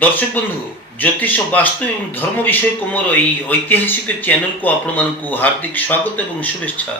दर्शक बंधु ज्योतिष वास्तु एवं धर्म विषय को मोर ऐतिहासिक चैनल को आपण मानकु हार्दिक स्वागत एवं शुभेच्छा।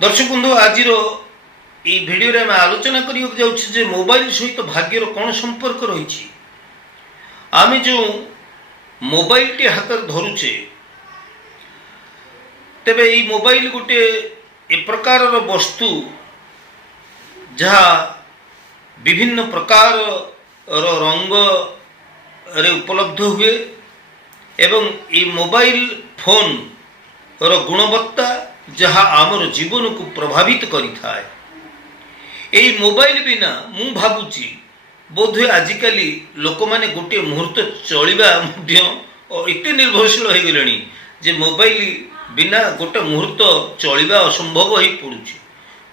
दर्शक बंधु आज भिडियो रे आलोचना करियो जाउछि जे मोबाइल सहित भाग्यर कोन संपर्क रही। आमे जो मोबाइल टी हाथ धरुचे तेबे ई मोबाइल गोटे ए प्रकार वस्तु जहाँ विभिन्न प्रकार रंग रे उपलब्ध हुए एवं ये मोबाइल फोन रो गुणवत्ता जहाँ आमर जीवन को प्रभावित करि थाए। एई मोबाइल बिना मु भाबुची बोधे आजिकाली लोक माने गोटे मुहूर्त चलिबा मध्य एते निर्भरशील हो गलेनी जे मोबाइल बिना गोटे मुहूर्त चलिबा असंभव हो पड़ुची।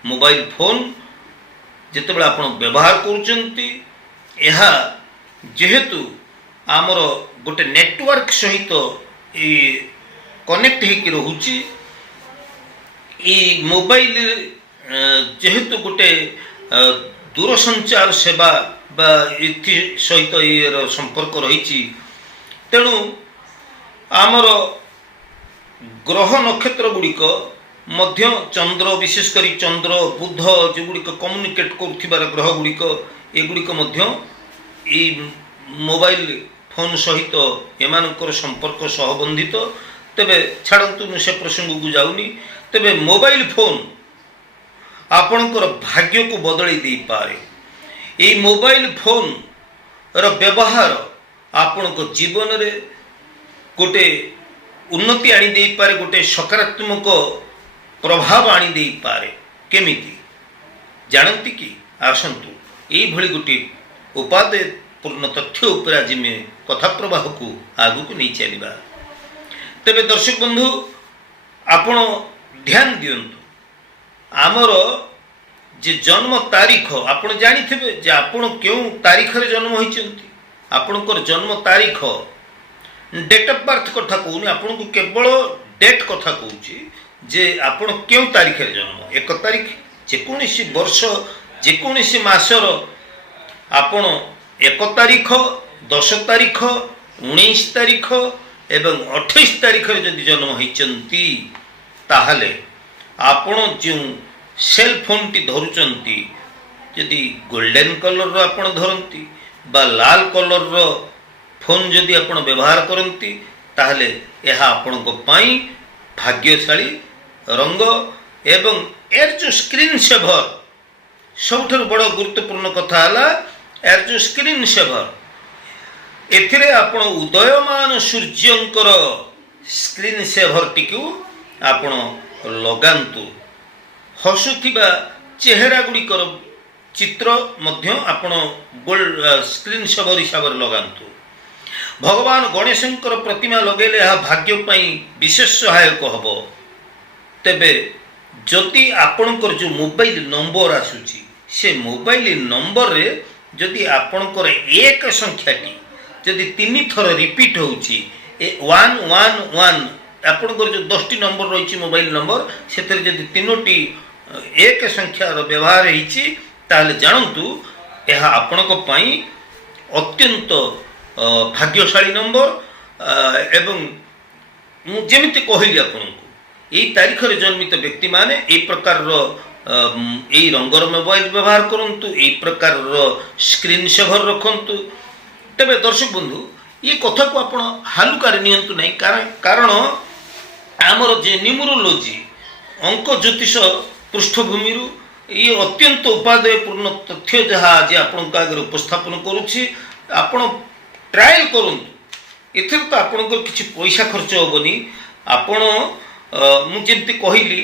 मोबाइल फोन जेतेबेला आपण व्यवहार करूचंती एहा जेहेतु आमर गोटे नेटवर्क सहित कनेक्ट होकर रोची मोबाइल जेहेतु गोटे दूरसंचार सेवा बा इति सहित ये संपर्क रही तेणु आमर ग्रह नक्षत्र गुड़िक मध्य चंद्र विशेषकर चंद्र बुध जो गुड़िक कम्युनिकेट करुथिबार ग्रह गुड़िक एगुड़िक मध्य मोबाइल फोन सहित एमानकर संपर्क सहबंधित। तेबे छाड़तु से प्रसंग को जाऊनी। तेबे मोबाइल फोन आपणकर भाग्य को बदली दे पारे। ये मोबाइल फोन रो व्यवहार आपणक जीवन रे गोटे उन्नति आनी दे पारे, गोटे सकारात्मक प्रभाव आनी दे पारे। केमिति जानती कि आसंतु यही भली गोटे उपादेय पूर्ण तथ्य उपर आज में कथा प्रवाह को आगु को नहीं चलवा। तेबे दर्शक बंधु आपण ध्यान दियंतु आमर जे जन्म तारीख आपण जानिथिबे जे आपण केउ तारीख रे जन्म होइचंती। आपणकर जन्म तारीख डेट ऑफ बर्थ कथा कहूनी, आपण को केवल डेट कथा कहूची जे आपण केउ तारीख रे जन्म। 1 तारीख जेकोसी वर्ष जेकोसी मासर आपण 1 तारीख 10 तारीख 19 तारीख एवं 28 तारीख रे जदि जन्म होइचंती ताहले आपण जो सेल फोन टी धरुचंती जदि गोल्डन कलर रो आपण धरंती बा लाल कलर रो फोन जदि आपण व्यवहार करंती ताहले यह आपण को पाई भाग्यशाली रंग एवं एर जो स्क्रीन सेवर सबुठ बड़ गुरुत्वपूर्ण कथा है यार जो स्क्रीन सेवर एथिरे आपण उदयमान सूर्यंकर स्क्रीन सेवर टिकु आपण लगांतु। हसुथिबा चेहरा गुड़िकर चित्र मध्य आपण गोल्ड स्क्रीन सेवर हिसाब से लगांतु। भगवान गणेशंकर प्रतिमा लगेले यह भाग्य पई विशेष सहायक हबो। तेबे जदि आपणकर जो मोबाइल नंबर आसुची से मोबाइल नंबर रे जदि आपणकर एक संख्याटी जदि 3 थर रिपीट होउची 111 आपणकर जो 10टी नंबर रही मोबाइल नंबर से जदि 3टी एक संख्यार व्यवहार होइची ताहले जानंतु यह आपणक पई अत्यंत भाग्यशाली नंबर। एवं जेमिति कहली आपनकु यही तारीख रे जन्मित व्यक्ति माने यही प्रकार यही रंगर मोबाइल व्यवहार करंतु, यही प्रकार स्क्रीन सेवर रखंतु। तेबे दर्शक बंधु ये कथा को आपण हालुकार नियंतु नहीं, कारण आमर जे न्यूमरोलॉजी अंक ज्योतिष पृष्ठभूमि ये अत्यंत उपादेय पूर्ण तथ्य जहाँ आज आपण आगे उपस्थापन करुछि। आपण ट्रायल करंतु एथर तो आपणकर किछि पैसा खर्च होबनी। आपण मुझे कहली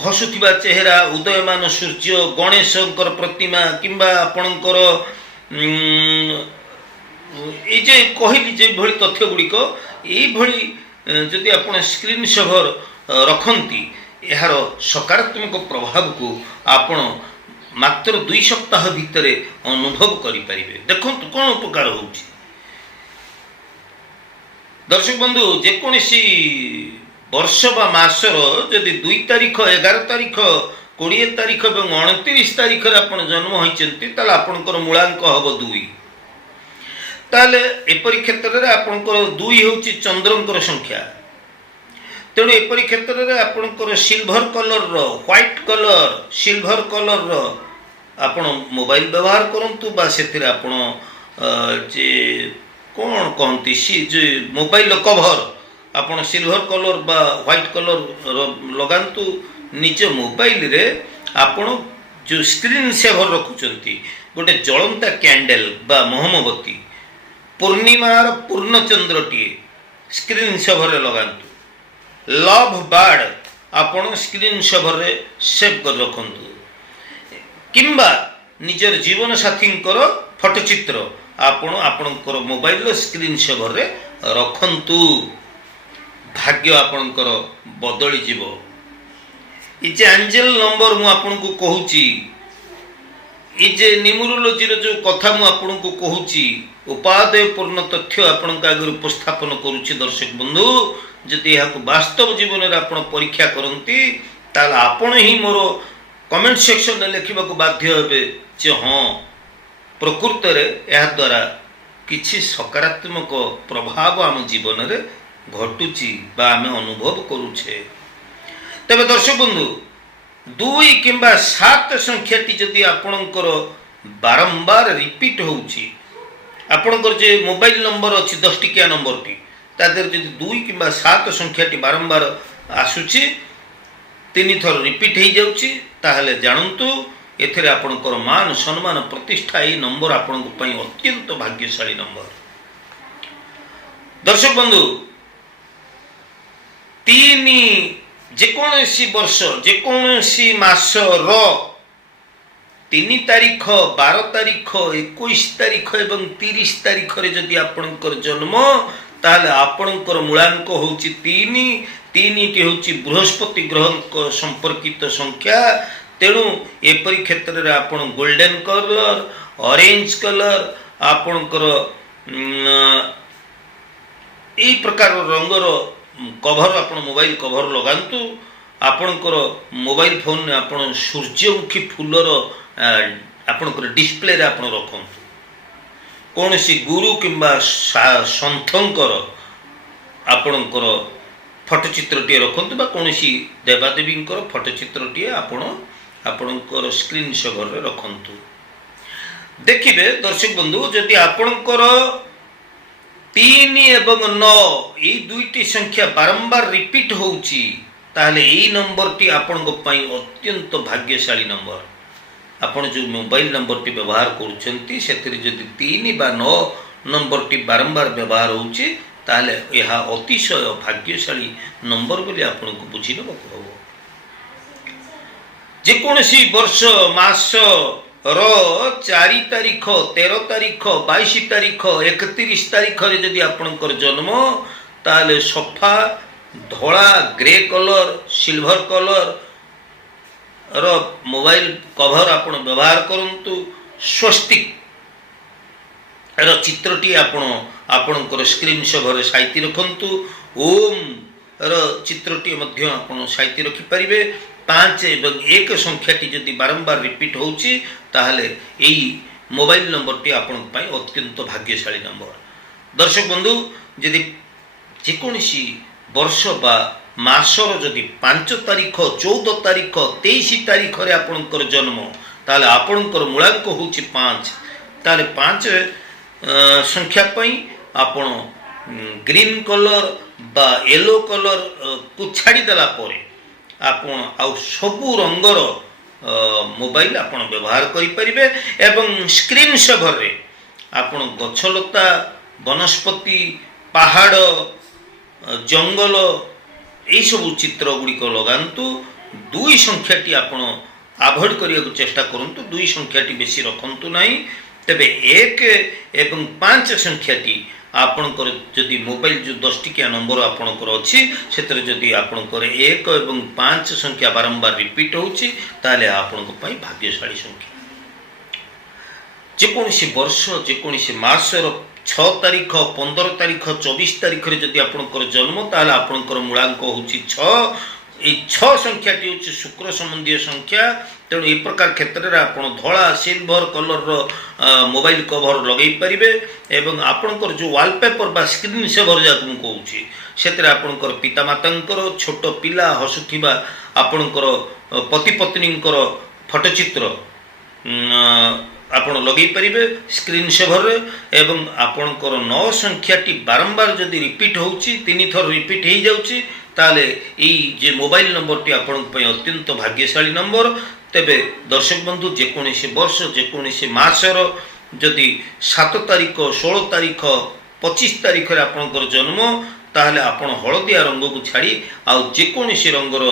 हसुथिबा चेहरा उदयमान सूर्य गणेशंकर प्रतिमा किंबा आपणकर ये जे कहली जे भली तथ्य गुड़िक यही भली जदि आपण स्क्रीन सेवर रखंती यार सकारात्मक प्रभाव को आपण मात्र 2 सप्ताह भितर अनुभव करिपारिबे। देखंतु कोन उपकार होउची। दर्शक बंधु जेकोसी वर्ष बा मासर जदि 2 तारीख 11 तारीख 20 तारीख और 29 तारीख जन्म होती आपणकर मूलांक हम 2 ताले एपरी क्षेत्र में आपणकर 2 होउची चंद्रंकर संख्या तेणु एपरी क्षेत्र में आपणकर सिल्वर कलर रो व्हाइट कलर सिल्वर कलर रो आपण मोबाइल व्यवहार करंतु बा सेतिर आपण जे कौन कहती सी जो मोबाइल कवर आपण सिल्वर कलर बा व्हाइट कलर लगांतु निज मोबाइल रे आपण जो स्क्रीन सेवर रखुचंती गोटे जलंता कैंडल बा मोहमबती पूर्णिमार पूर्णचंद्रटीए स्क्रीन सेवर लगांतु लव बर्ड आपण स्क्रीन सेवर रे सेव कर रखंतु किंबा निजर जीवन साथी फोटोचित्र आपण आपणकर मोबाइल स्क्रीन सेवर रे रखंतु भाग्य आपणकर बदली जीवो इजे एंजल नंबर मु आपनको कहूची इजे न्यूमरोलॉजी रो जो कथा मु आपनको कहूची उपादेय पूर्ण तथ्य आपनका आगे उपस्थापन करूची दर्शक बंधु जदि यहाको वास्तव जीवन रे आपण परीक्षा करंती ताल आपण ही मोर कमेंट सेक्शन में लिखा बाध्य हे जे हाँ प्रकृत रे यह द्वारा किछि सकारात्मक प्रभाव आम जीवन रे घटुची बा आम अनुभव करूछे। तबे दर्शक बंधु 2 किंबा 7 संख्याटी जदि आपणकर बारंबार रिपीट होउची आपणकर जे मोबाइल नंबर अच्छी 10 टिकिया नंबर टी तादेर जदि 2 किंबा 7 संख्याटी बारंबार आसुची 3 थर रिपीट हो जाउची ताहले जानंतु एथरे आपणकर मान सम्मान प्रतिष्ठा ए नंबर आपणक पई अत्यंत भाग्यशाली नंबर। दर्शक बंधु 3 जेकोसी वर्ष जेकोसी मास रो 3 तारीख 12 तारीख 21 तारीख एवं 30 तारीख रे जदि आपणकर जन्म ताहले आपणकर मूलांक होउची 3 टी होउची बृहस्पति ग्रह संपर्कित संख्या तेणु एपरी क्षेत्र रे आपण गोल्डन कलर ऑरेंज कलर आपणकर एई प्रकार रंगर कवर आपण मोबाइल कवर लगांतु आपणकर मोबाइल फोन ने आपण सूर्यमुखी फूलर आपणकर डिस्प्ले रे आपण रखंतु कोनसी गुरु किंबा संथंकर आपणकर फोटोचित्रटी रखंतु बा कोनसी देवादेवींकर फोटोचित्रटी आपण आपणकर स्क्रीन सेवर रे रखंतु। देखिबे दर्शक बंधु जदि आपणकर 3 एवं 9 ये 2टी संख्या बारंबार रिपीट होउची ताहले एई नंबर टी आपणक पई अत्यंत भाग्यशाली नंबर। आपण जो मोबाइल नंबर टी व्यवहार करूछंती सेतरी जदि 3 बा 9 नंबर टी बारंबार व्यवहार होउची ताहले यह अतिशय भाग्यशाली नंबर बोली आपणक बुझी नबको हबो। जेकोसी वर्ष मास रो 4 तारीख 13 तारीख 22 तारीख 31 तारीख रे जदि आपणकर जन्म ताले सफा धोला ग्रे कलर सिल्वर कलर रो मोबाइल कवर आपण व्यवहार करंतु स्वस्तिक रो चित्रटी आपणकर स्क्रीन सेवर साइती रखंतु ओम रो चित्रटी मध्य आपण साइती रखि परिबे 5 एवं 1 संख्याटी जदि बारंबार रिपीट होउची ताहले एई मोबाइल नंबर टी आपण पई अत्यंत भाग्यशाली नंबर। दर्शक बंधु जदि जेकोसी वर्ष बा मासर जदि 5 तारीख 14 तारीख 23 तारीख रे आपणकर जन्म ताहले आपणकर मूलांक होउची 5 ताले 5 संख्या पई आपण ग्रीन कलर बा येलो कलर को छाड़ी देला परे आपण आउ सबु रंगर मोबाइल आपण व्यवहार करि परिबे एवं स्क्रीन सेवर रे आपण गछलता वनस्पति पहाड़ जंगल एई सब चित्र गुडी को लगांतु 2 संख्याटी आपण अवॉइड करिया चेष्टा करंतु 2 संख्याटी बेसी रखंतु नाही तबे 1 एवं 5 संख्याटी आपणकर जदि मोबाइल जो 10 टिकिया नंबर आपणकर अछि सेतरे जदि आपणकर 1 एवं 5 संख्या बारंबार रिपीट होउची ताले आपणक पई भाग्यशाली संख्या। जेकोसी वर्ष जेकोसी मासर 6 तारीख 15 तारीख 24 तारीख रे जदि आपणकर जन्म ताले आपणकर मूलांक होउची 6 ए 6 संख्याटी होउची शुक्र संबंधी संख्या तेणु ए प्रकार क्षेत्र में आप धला सिल्वर कलर मोबाइल कवर लगे पारे एवं आपणकर जो वालपेपर बा स्क्रीन सेवर जहाँ मुझे से आपणकर पितामाता छोट पिला हसुवा आपणकर पति पत्नी फोटोचित्र आपण लगे पारे स्क्रीन सेवर एवं आपणकर 9 संख्याटी बारंबार जदि रिपीट होउची 3 थर रिपीट हो जाउची ताले ई जे मोबाइल नंबर टी आपण पय अत्यंत भाग्यशाली नंबर। तेबे दर्शक बंधु जेकोसी वर्ष जेकोसी मासर जदि 7 तारीख 16 तारीख 25 तारीख रे आपणकर जन्म ताहले आपण हलदिया रंग को छाड़ी आउ जेकोसी रंगर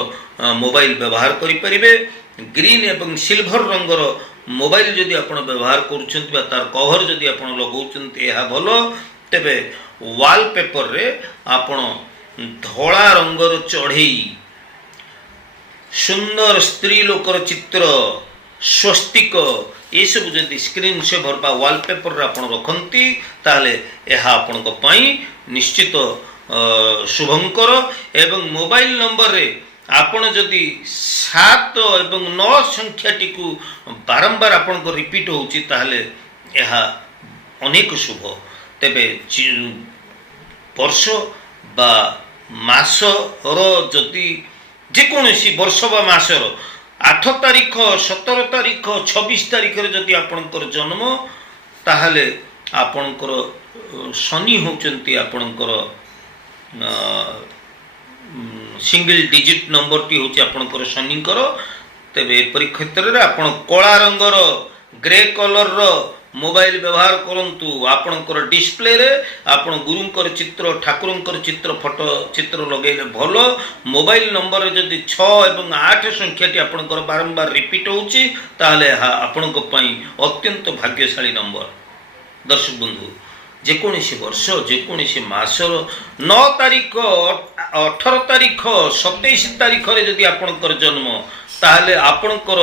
मोबाइल व्यवहार करि परिबे। ग्रीन एवं सिल्वर रंगर मोबाइल जदि आपण व्यवहार करूछन्ति बा तार कवर जदि आपण लगाउछन्ति एहा भलो। तेबे वालपेपर रे आपण धला रंगर चढ़ई सुंदर स्त्री लोकर चित्र स्वस्तिक ये सब जदि स्क्रीन सेवर बा वालपेपर रे आपण रखन्ति ताहले एहा आपणक पई निश्चित शुभंकर। एवं मोबाइल नंबर रे आपण जदि 7 एवं 9 संख्याटी को बारंबार आपण को रिपीट होउची ताहले एहा अनेक शुभ। तेबे वर्ष बा मासर जदि जेकोसी वर्ष बा मासर 8 तारीख 17 तारीख 26 तारीख रे जदि आपणकर जन्म ताहले आपणकर शनि होचंती आपणकर सिंगल डिजिट नंबर टी होची आपणकर शनिकर। तेबे एपरि क्षेत्र रे आपण कला रंगर ग्रे कलर रो मोबाइल व्यवहार करंतु आपणकर डिस्प्ले रे आपण गुरुंकर चित्र ठाकुरंकर चित्र फोटो चित्र लगेले भलो। मोबाइल नंबर जदि 6 एवं 8 संख्याटी आपणकर बारंबार रिपीट होउची ताहले आपणक पई अत्यंत भाग्यशाली नंबर। दर्शक बंधु जेकोसी वर्ष जेकोसी मासर 9 तारीख 18 तारीख 27 तारीख रे जदि आपणकर जन्म ताहले आपणकर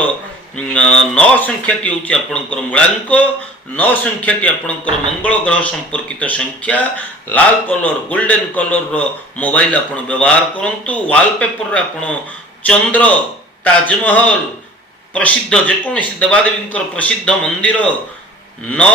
9 संख्याटी होची आपणकर मूलांक 9 संख्याटी आपणकर मंगल ग्रह संपर्कित संख्या लाल कलर गोल्डन कलर रो मोबाइल आपण व्यवहार करंतु। वालपेपर रे आपण चंद्र ताजमहल प्रसिद्ध जेकोसी देवादेवींकर प्रसिद्ध मंदिर 9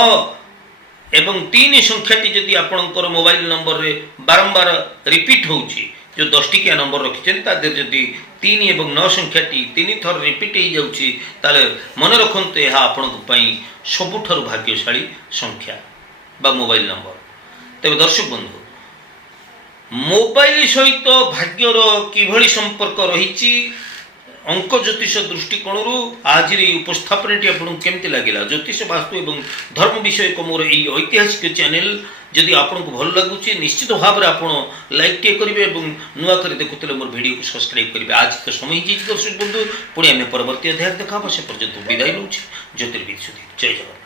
एवं 3 संख्याटी जदि आपणकर मोबाइल नंबर रे बारंबार रिपीट होउची जो 10 टिकिया नंबर रखिछन तादे जदि 3 एवं 9 संख्याटी 3 थर रिपीट हो जाउची ताले मन रखंतु एहा आपणक पई सबुठारु भाग्यशाली संख्या बा मोबाइल नंबर। तेबे दर्शक बंधु मोबाइल सहित भाग्यर किभଳି संपर्क रहिची अंक ज्योतिष दृष्टिकोण आज उपस्थापन आपको केमती लगे ज्योतिष वास्तु एवं धर्म विषय को मोर यही ऐतिहासिक चैनल जदि आपको भल लगुच निश्चित भाव में आप लाइक टे करेंगे और नुआ कर देखुले मोर वीडियो को सब्सक्राइब करेंगे। आज तो समय दर्शक बंधु पुणी आम परवर्ती अध्याय देखा से पर्यटन विदाय नौ ज्योतिर्विद सुधीर जय जगन्नाथ।